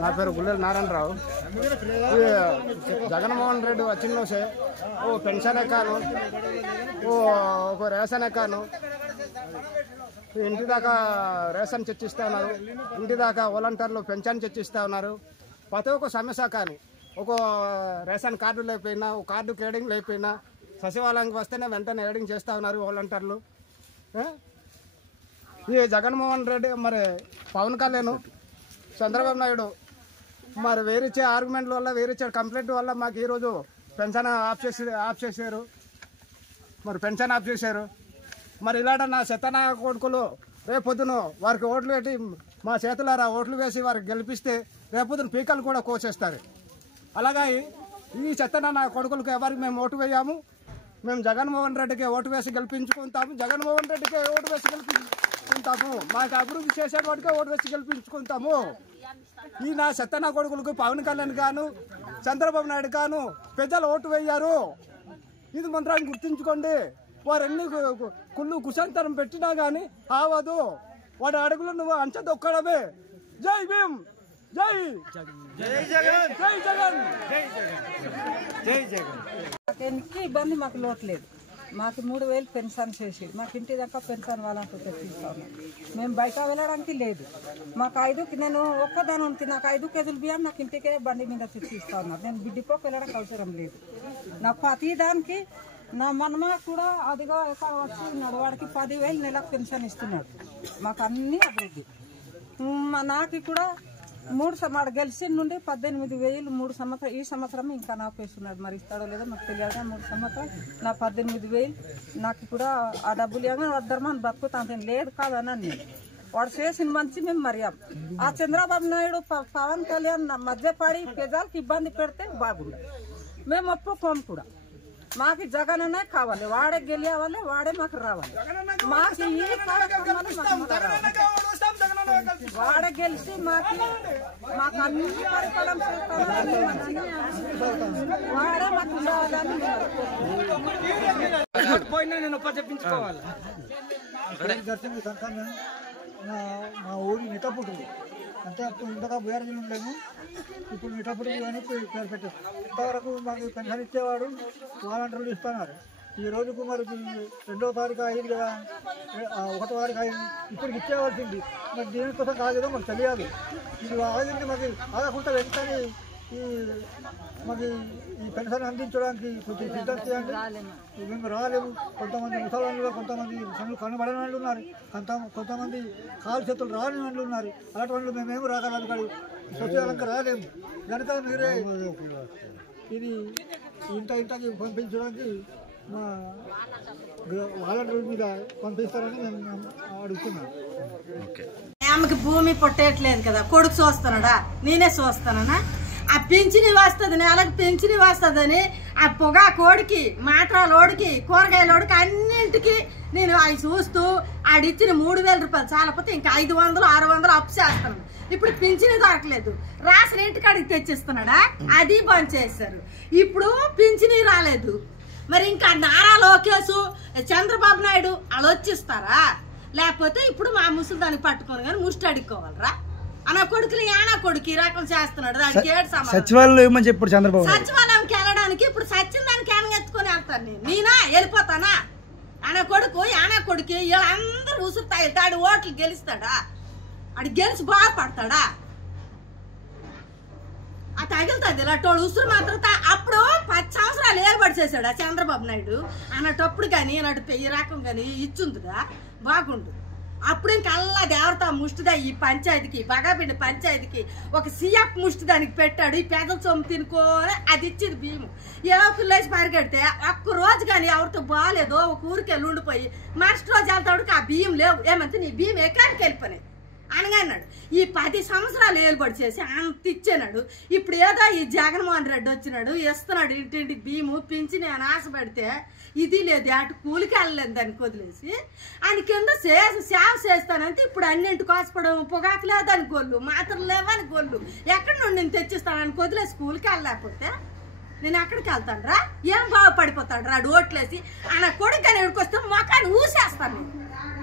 నా పేరు గుల్లెల నారాయణరావు. జగన్మోహన్ రెడ్డి వచ్చిందోసే ఓ పెన్షన్ ఎక్కాను, ఒక రేషన్ ఎక్కాను, ఇంటి దాకా రేషన్ చర్చిస్తూ ఉన్నారు, ఇంటి దాకా వాలంటీర్లు పెన్షన్ చర్చిస్తూ ఉన్నారు. ప్రతి ఒక్క సమస్య కానీ ఒక రేషన్ కార్డు లేకపోయినా, ఒక కార్డు కేడింగ్ లేకపోయినా సచివాలయానికి వస్తేనే వెంటనే ఏడింగ్ చేస్తూ ఉన్నారు వాలంటీర్లు. ఈ జగన్మోహన్ రెడ్డి మరి పవన్ కళ్యాణ్ చంద్రబాబు నాయుడు మరి వేరిచ్చే ఆర్గ్యుమెంట్ల వల్ల, వేరిచ్చే కంప్లైంట్ వల్ల మాకు ఈరోజు పెన్షన్ ఆఫ్ చేశారు. మరి పెన్షన్ ఆఫ్ చేశారు. మరి ఇలాంటి నా చెత్తన కొడుకులు రేపొద్దున వారికి ఓట్లు పెట్టి మా చేతులారా ఓట్లు వేసి వారికి గెలిపిస్తే రేపొద్దున పీకలు కూడా కోసేస్తారు. అలాగా ఈ చెత్తన నా కొడుకులకు ఎవరికి మేము ఓటు వేయాము, మేము జగన్మోహన్ రెడ్డికి ఓటు వేసి గెలిపించుకుంటాము, జగన్మోహన్ రెడ్డికి ఓటు వేసి గెలిపించుకుంటాము, మాకు అభివృద్ధి చేసేవాడికే ఓటు వేసి గెలిపించుకుంటాము. ఈ నా చెత్తన కొడుకులకు పవన్ కళ్యాణ్ గాను చంద్రబాబు నాయుడు గాను ప్రజలు ఓటు వేయారు. ఇది మంత్రాన్ని గుర్తుంచుకోండి. వారు ఎన్ని కుళ్ళు కుశాంతరం పెట్టినా కానీ ఆవదు. వాడి అడుగులు నువ్వు అంచెదొక్కడమే. జై భీమ్, జై జై జగన్, జై జగన్, జై జగన్. ఇబ్బంది మాకు లోట్లేదు. మాకు 3000 పెన్షన్ చేసి మాకు ఇంటి దాకా పెన్షన్ వాళ్ళంతా తెప్పిస్తాము. మేము బయట వెళ్ళడానికి లేదు. మాకు నేను ఒక్కదాని ఉంది, నాకు 5 కేజీలు బియ్యం నాకు ఇంటికే బండి మీద తెప్పిస్తా ఉన్నారు. నేను బిడ్డిపోకి వెళ్ళడానికి అవసరం లేదు. నాకు ప్రతి దానికి నా మనమ కూడా అదిగా వచ్చి నడవాడికి 10,000 నెలకు పెన్షన్ ఇస్తున్నాడు. మాకు అన్నీ అభివృద్ధి. నాకు కూడా 3 గెలిచి నుండి 18,000 3 సంవత్సరం. ఈ సంవత్సరం ఇంకా నాకు వేస్తున్నాడు. మరి ఇస్తాడో లేదో మాకు తెలియదు. 3 సంవత్సరం నా 18,000 నాకు కూడా ఆ డబ్బులు ఏమైనా వద్దరమని బతుకుతాను లేదు కాదన్నా నేను. వాడు చేసిన మంచి మేము మర్యాం. ఆ చంద్రబాబు నాయుడు పవన్ కళ్యాణ్ మధ్యపడి ప్రజలకు ఇబ్బంది పెడితే బాగుండదు. మేము ఒప్పుకోము కూడా. మాకు జగన్ అనే కావాలి. వాడే గెలియావాలి, వాడే మాకు రావాలి. మాకు ఈ వాడే గెలిచి మాకు అన్ని పరిపాలన చేస్తామని మంచిగా వాడే మాకు ఉండాలని మా ఊరి నిటపుడు అంటే అప్పుడు ఇంతగా బీఆర్జీలు ఉండలేము. ఇప్పుడు నిటపుడు అని పేరు పెట్టారు. ఇంతవరకు మాకు పెన్షన్ ఇచ్చేవాడు వాలంటీర్లు ఇస్తున్నారు. ఈ రోజుకు మరి 2వ తారీఖు అయింది కదా, 1వ తారీఖు అయింది. ఇప్పుడు ఇచ్చేవాల్సింది మరి దీనికోసం కాలేదో మాకు తెలియదు. ఇది ఆగింది మాకు ఆగకుండా వెంటనే మాకు ఈ పెన్షన్ అందించడానికి కొంచెం సిద్ధం చేయండి. మేము రాలేము. కొంతమంది ముసలాళ్ళు, కొంతమంది కనబడని వాళ్ళు ఉన్నారు, కొంతమంది కాలు చేతులు రాని వాళ్ళు ఉన్నారు. అలాంటి వాళ్ళు మేమేమి రాగలం కాదు, సచివాలయంగా రాలేము. కనుక మీరే ఇది ఇంటికి పంపించడానికి మా వాలంటీర్ల మీద పంపిస్తారని మేము అడుగుతున్నాను. ఆమెకి భూమి పొట్టేయట్లేదు కదా, కొడుకు చూస్తున్నాడా, నేనే చూస్తానా? ఆ పింఛని వస్తుంది, నెలకు పింఛని వస్తుందని ఆ పొగా కోడికి, మాట్రాలోడికి, కూరగాయలోడికి అన్నింటికి నేను అవి చూస్తూ ఆడిచ్చిన 3,000 రూపాయలు చాలపోతే ఇంకా 500 600 అప్పు చేస్తాను. ఇప్పుడు పింఛని దొరకలేదు, రాసిన ఇంటికాడికి తెచ్చిస్తున్నాడా, అది బంద్ చేశారు. ఇప్పుడు పింఛని రాలేదు. మరి ఇంకా నారా లోకేష్, చంద్రబాబు నాయుడు వాళ్ళు వచ్చిస్తారా? లేకపోతే ఇప్పుడు మా ముసలి దానికి పట్టుకొని కానీ ముష్టి అడుక్కోవాలరా? అన్న కొడుకులు యానా కొడుకు ఈ రకం చేస్తున్నాడు. దానికి సచివాలయం చెప్పాడు చంద్రబాబు. సచివాలయంకి వెళ్ళడానికి ఇప్పుడు సచిన్ దానికి ఎత్తుకొని వెళ్తాను నేనా వెళ్ళిపోతానా? అన్న కొడుకు యానా కొడుకు వీళ్ళందరూ ఉసురుతాయి. తాడు ఓట్లు గెలుస్తాడా? అది గెలిచి బాగుపడతాడా? ఆ తగులుతుంది ఇలాంటి ఉసురు మాత్రం. అప్పుడు 10 సంవత్సరాలు ఏర్పాటు చేశాడు ఆ చంద్రబాబు నాయుడు అన్నటప్పుడు కానీ అన్నట్టు ఈ రకం కానీ ఇచ్చుందిగా బాగుండు. అప్పుడు ఇంకల్లా దేవత ముష్టిదా ఈ పంచాయతీకి, బగాబిండి పంచాయతీకి ఒక సీఎఫ్ ముష్టి దానికి పెట్టాడు. ఈ పెదల సొమ్ము తినుకోని అది ఇచ్చింది భీము. పిల్లేసి పరిగెడితే ఒక్క రోజు కానీ ఎవరితో బాగాలేదో ఒక ఊరికి వెళ్ళి ఉండిపోయి మరుసటి రోజు వెళ్తాడు ఆ బియ్యం లేవు. ఏమంటే నీ బియ్యం ఎక్కడికి వెళ్ళిపోయినాయి అనగన్నాడు. ఈ 10 సంవత్సరాలు ఏలుబడి చేసి అంత ఇచ్చాడు. ఇప్పుడు ఏదో ఈ జగన్మోహన్ రెడ్డి వచ్చినాడు, ఇస్తున్నాడు ఇంటింటికి బియ్యము, పింఛని అని ఆశపడితే ఇది లేదు, అటు కూలికి వెళ్ళలేదు దానికి వదిలేసి ఆయన కింద సేవ చేస్తానంటే ఇప్పుడు అన్నింటికి ఆశపడడం. పొగాకు లేదని గొల్లు, మాత్రం లేవని గొల్లు, ఎక్కడి నుండి నేను తెచ్చిస్తానని వదిలేసి కూలికి వెళ్ళలేకపోతే నేను ఎక్కడికి వెళ్తాను రా? ఏం బాగుపడిపోతాడు రా ఓట్లేసి? ఆయన కొడుకు కానీ ఎక్కడికి వస్తే మొఖాన్ని ఊసేస్తాను నేను.